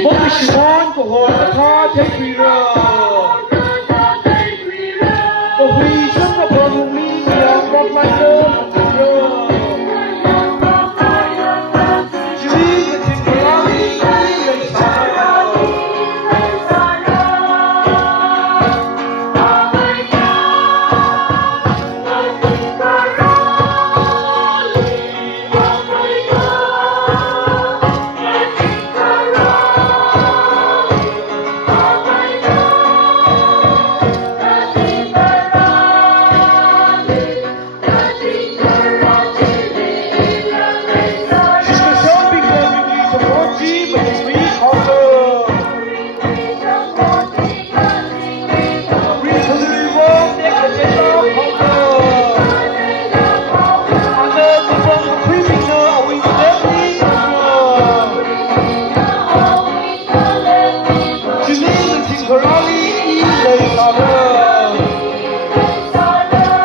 Một cái sự an của hồn đã tha thế quỷ rờ Và huy sức là bờ hùng ly miệng bọt lại đơn rờ Chỉ lý là tình của lá lý lấy xa